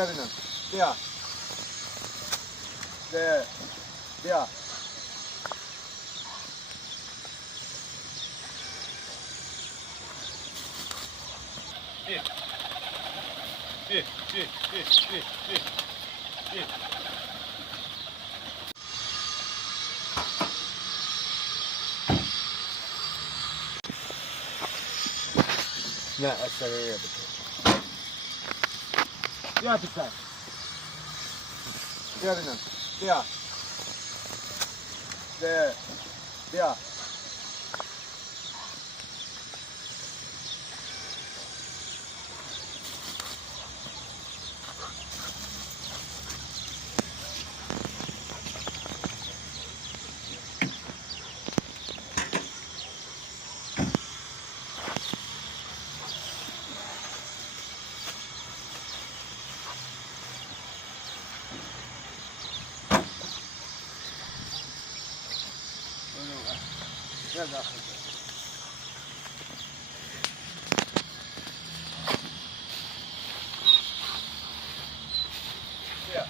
بیا بینم بیا ده بیا نه اصلا بیا پسر بیا بینم بیا ده بیا بیا داخل بیا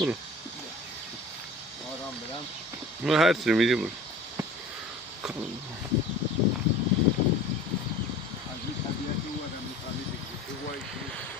برو آرام برم ما هر چی میری برو از این طبیعتی او آدم میخواهی بگید تو وای کنید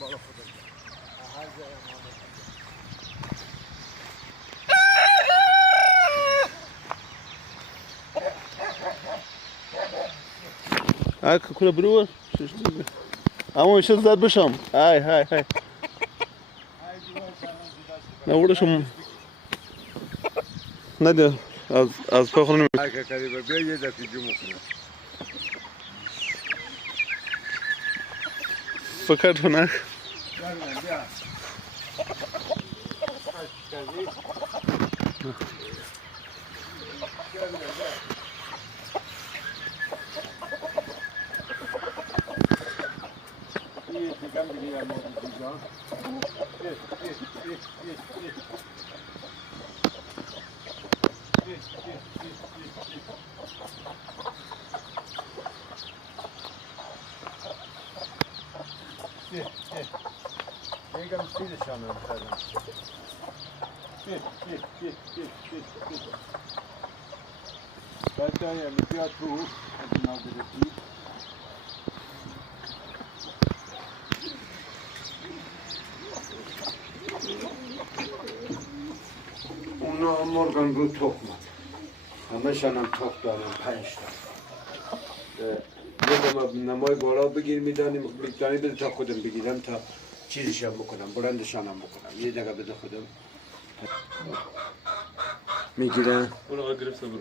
بالا خودت هر جای هاك كله برور اما ايش زاد بشم هاي نه وړه شم نه ده از پا خونه هر که قریبه بیا یه دفعه جمع کنه. فکر تو نه بیا بیا. یه تکم بگیرم ما بزیزان. یکم سیدشان هم کردم. بعد داریم بیا تو از اینا برسی. اونا مرغن رو تخمد. همه شانم تخم دارم 5 تا. یه دم نمای بالا بگیر میدانیم بده تا خودم بگیرم تا چیزشم بکنم بلندشانم بکنم یه دقیقه بده خودم میگیرم. اونو گرفته برو.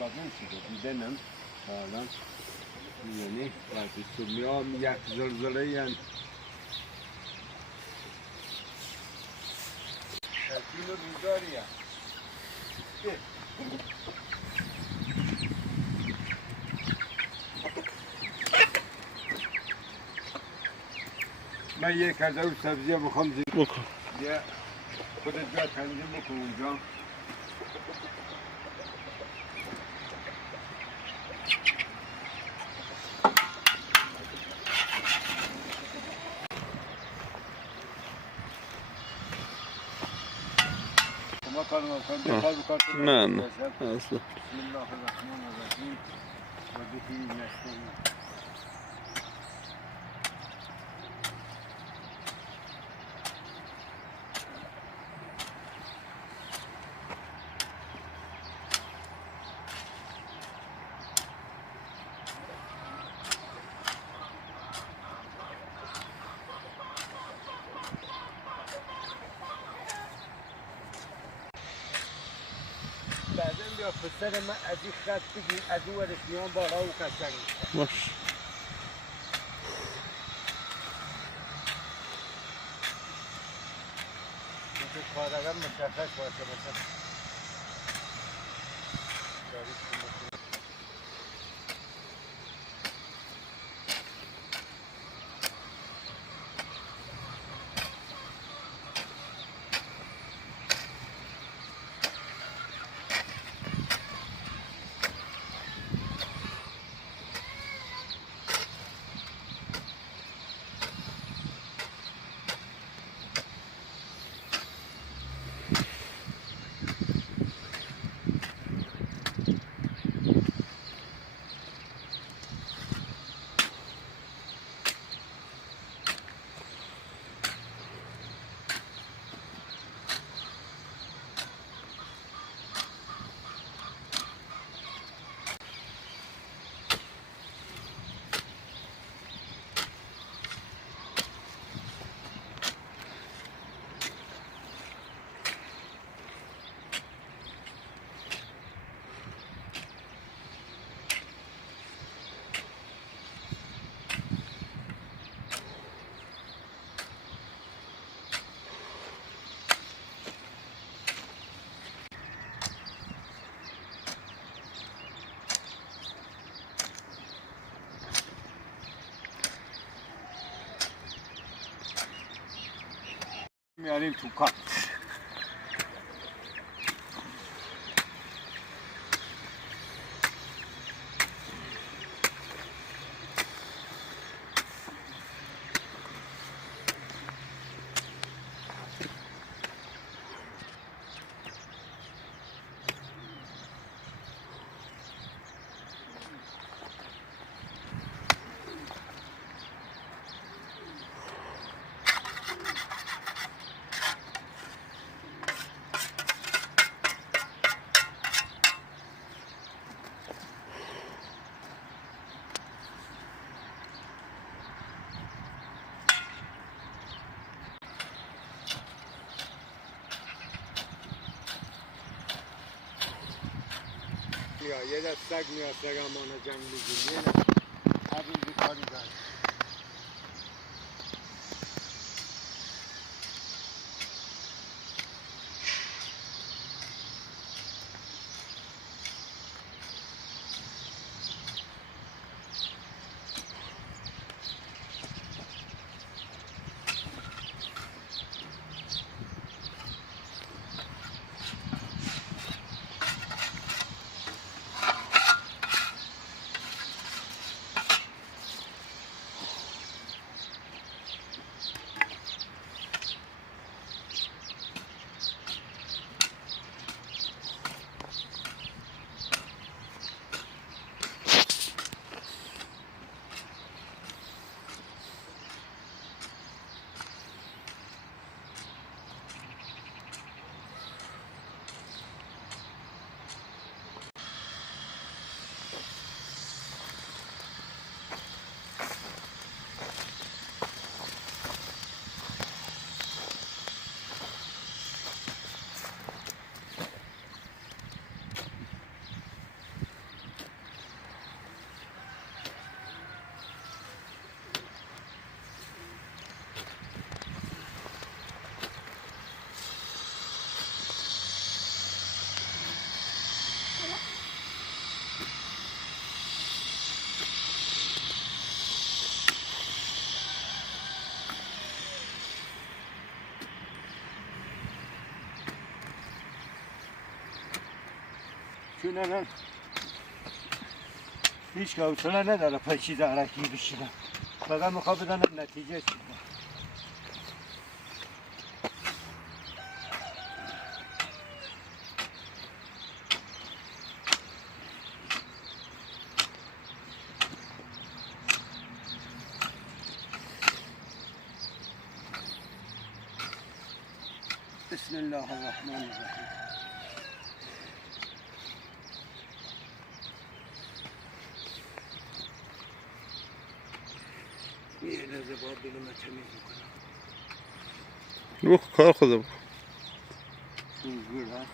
Bakın size gidelim. Sağlam. Yani artık sürmüyor. Yak zırzalı yani. Şekilli rüzgar ya. من یک کزه و سبزی بخوام زیر بکن. یه خودت بیا تنظیم بکن اونجا. شما کار نکنید بخواد بکار نه نه اصلا. بسم الله الرحمن الرحیم و بهی نستعین. بعدن بیا پسر من از این خط بگیر از اون ورش میان بالا و قشنگ میشه. باش. اینکه کارگرم مشخص باشه مثلا داری میاریم تو کار. یه دست سگ میاد سگ همانه جنگ میگیم یه دست هر روزی کاری داریم. چون الان هیچ که حوصله نداره پای چیز علکی بشینم، فقط میخواد بدانم نتیجه چی. بسم الله الرحمن الرحیم. یه لحظه باید دلم تمیز میکنم. روح کار خدا بکن. اینجور هست.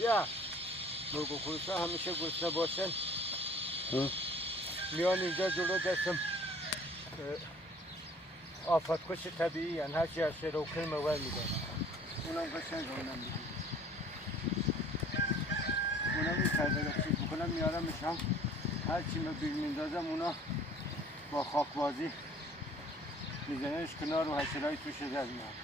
یا مرغ و خروسا همیشه گرسنه باشن میان اینجا جلو دستم آفتکش طبیعی یعنی هرچی از شیر و کرم اول میدن اونم قشنگ اونم میدن اونم این کرده چیز بکنم میارم میشم هرچی ما بیل میندازم اونا با خاکبازی میزننش کنار و حشرهای توش در میاد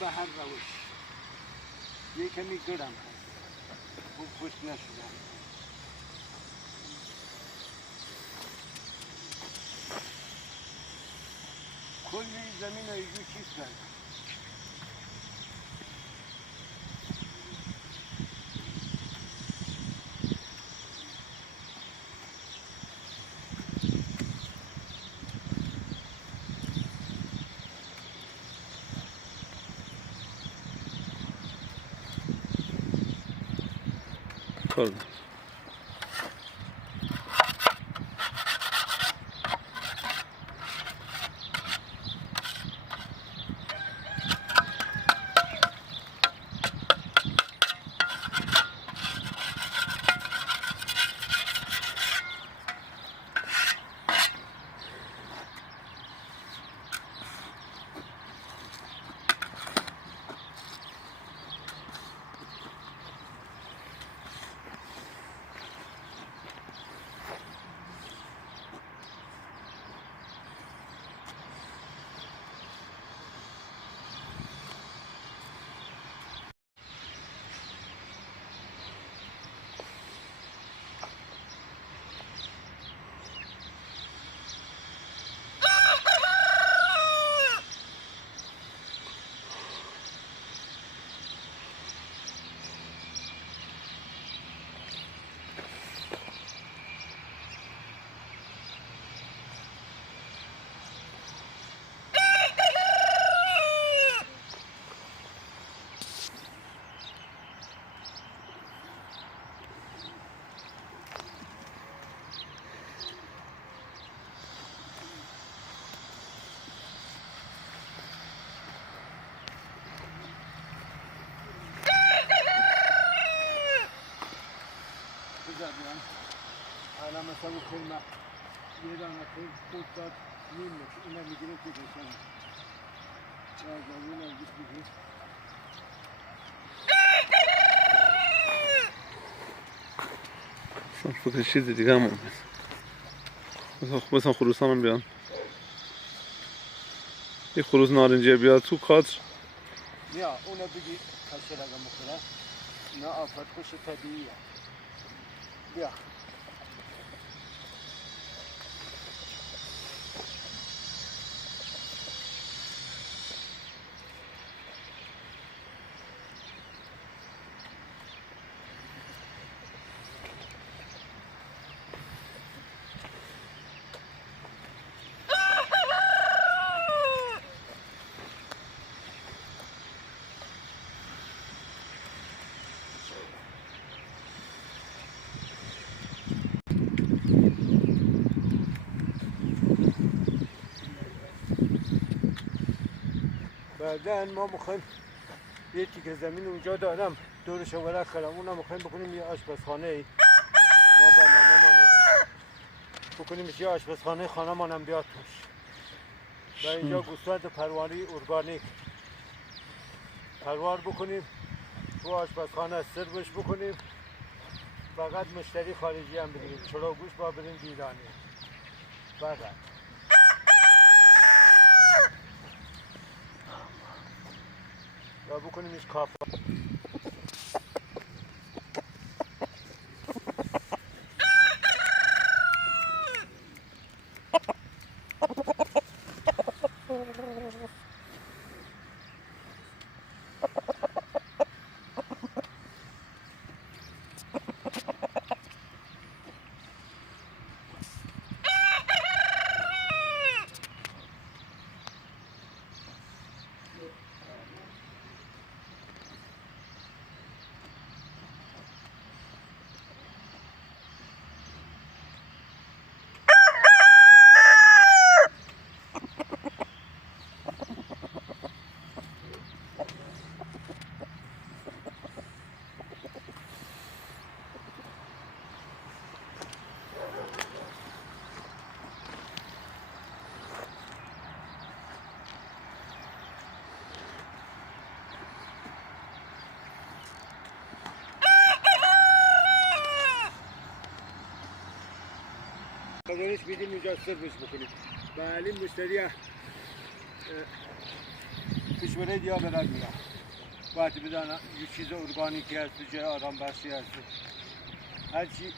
به هر روش یه کمی گرم هست خوب خشک نشدن کلی زمین ایجو چیز کردن کار بذار بیان الان مثلا اون فیلم یه دانه فیلم خود داد نیم میشه اینا میگیره که بشن این هم گیت بگیر فکر چیز دیگه هم اومد. مثلا خروسان هم بیان. یه خروس نارنجی بیاد تو کادر. بیا اونو بگی کشل اگه مخوره اینا آفت خوش طبیعیه بیا بعدن ما میخوایم یه تیکه زمین اونجا دارم دورش ورق کردم اونم میخوایم بکنیم یه آشپزخانه ای ما برنامه ما بکنیم یه آشپزخانه خانه مانم بیاد توش و اینجا گوسفند پرواری ارگانیک پروار بکنیم تو آشپزخانه سروش بکنیم فقط مشتری خارجی هم بگیریم چلوگوش با بریم دیرانی فقط و بکنیمش کافه قدرش بیدیم اینجا سروش بکنیم بله مشتری کشوره دیا برد میرم وقتی بدانم یه چیز ارگانیکی هست تو جای آرام بخشی هست هرچی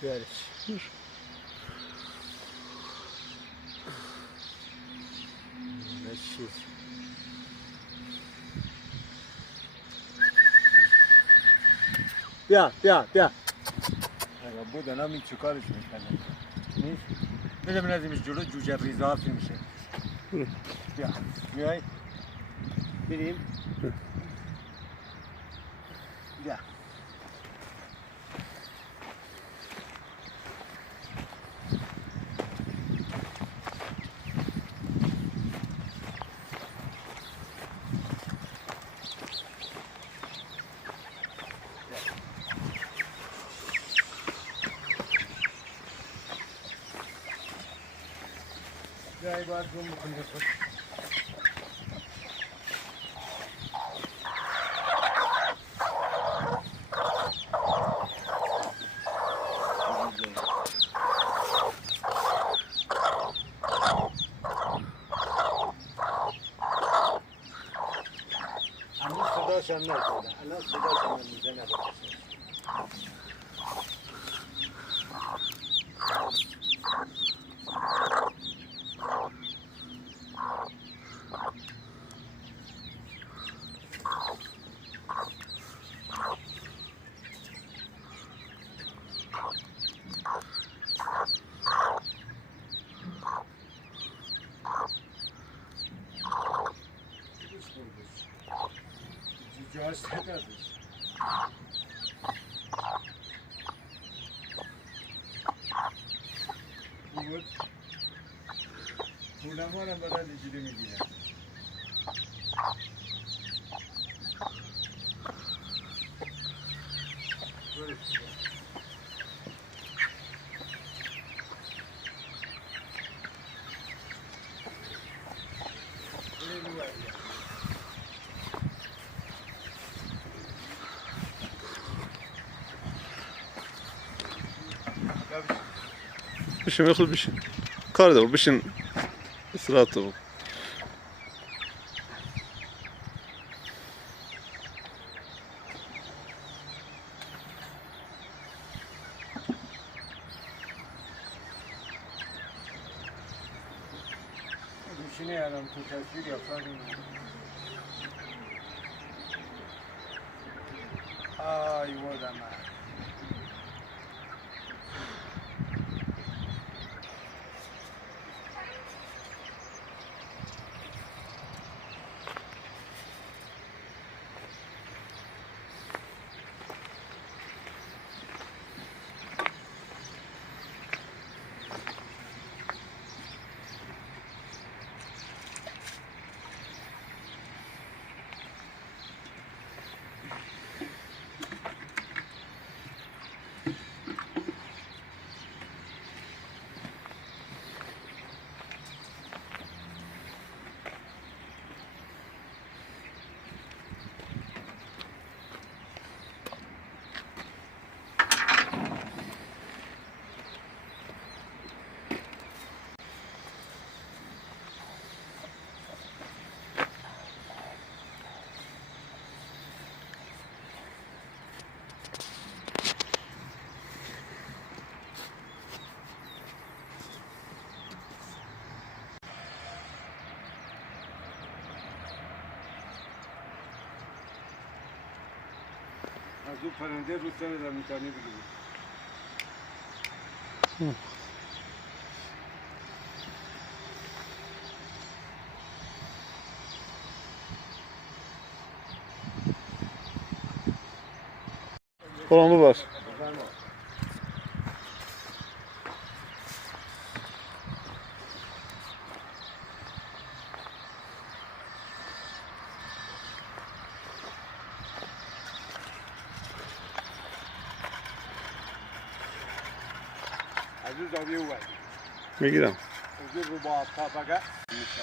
بیارش چیز بیا بود الان این چه کارش میکنه نیست بده بنازیمش جلو جوجه ریزه حرفی میشه بیا میای بریم بیا جای باید روم بکنی بخور هنوز صداش هم نزده الان صداش هم میزنه جوجه‌هاش ندادش بود پولما رو بدل اینجوری میگیرن بشین خود بشین کار دار بشین استراحت دار گوشینه الان تو تصویر یا فرمی آی بودم از اون پرنده رو سر را میتانی بگیریم قرآن ببر از اون زاویه اومد میگیرم از اون رو با طبقه میشه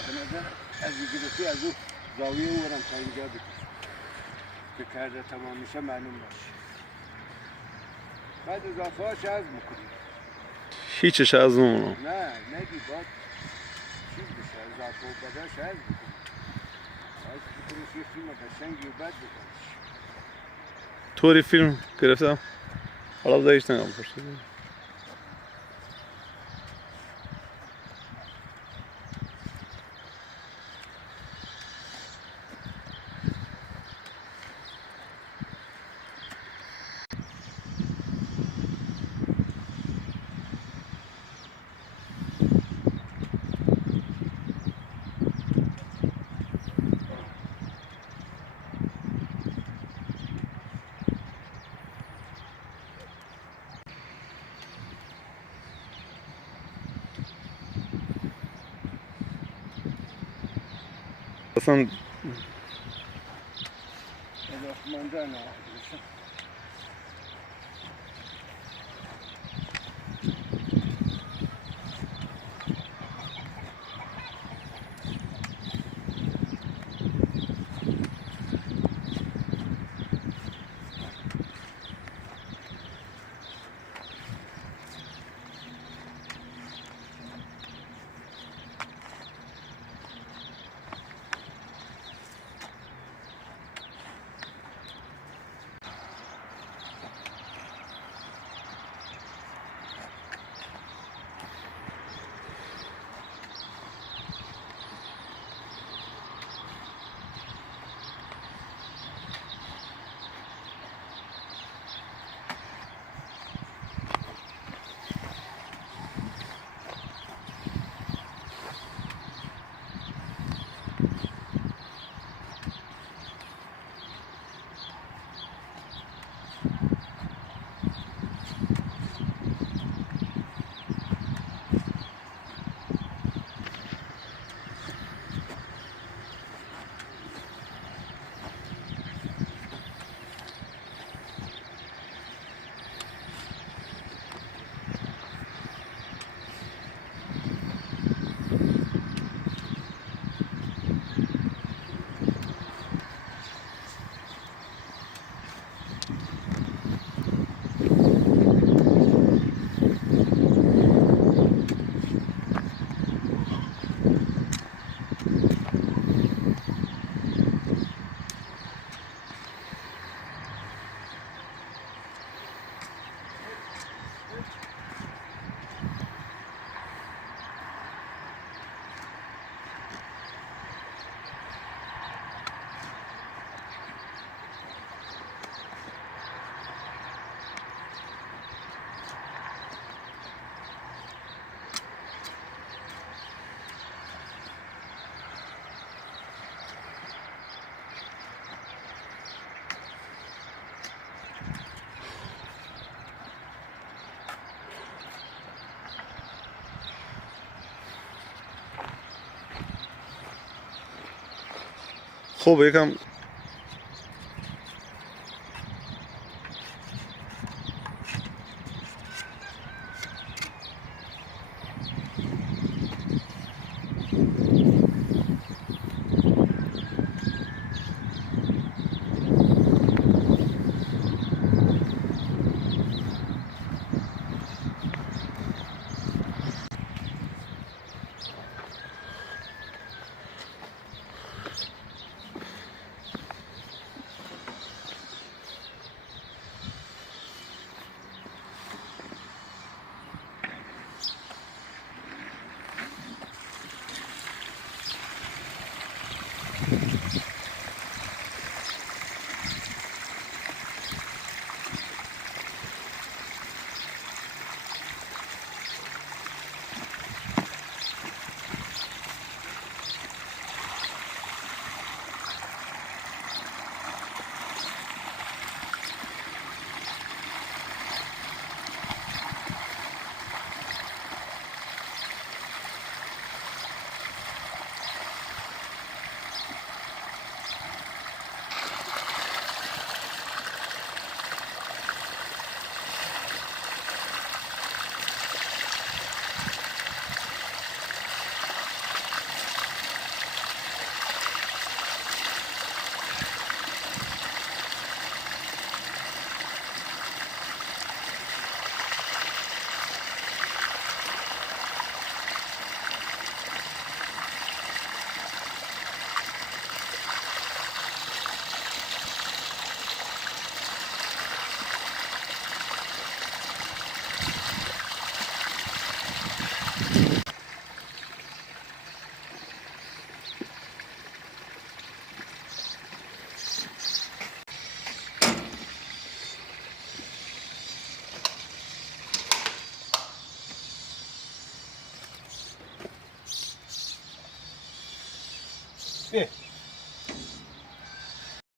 از این گرفتی از اون زاویه اورم تا اینجا بکش که کرده تمام میشه معلوم باشه بعد اضافه هاش از میکنیم هیچش از نمونم نه ندی باید چیز بشه اضافه و بدهش از میکنیم از بکنیش یه فیلم قشنگی و بد بکنیش طوری فیلم گرفتم حالا بذار هیچ نگم پشت اصلا علاقمنده نه خب یکم اه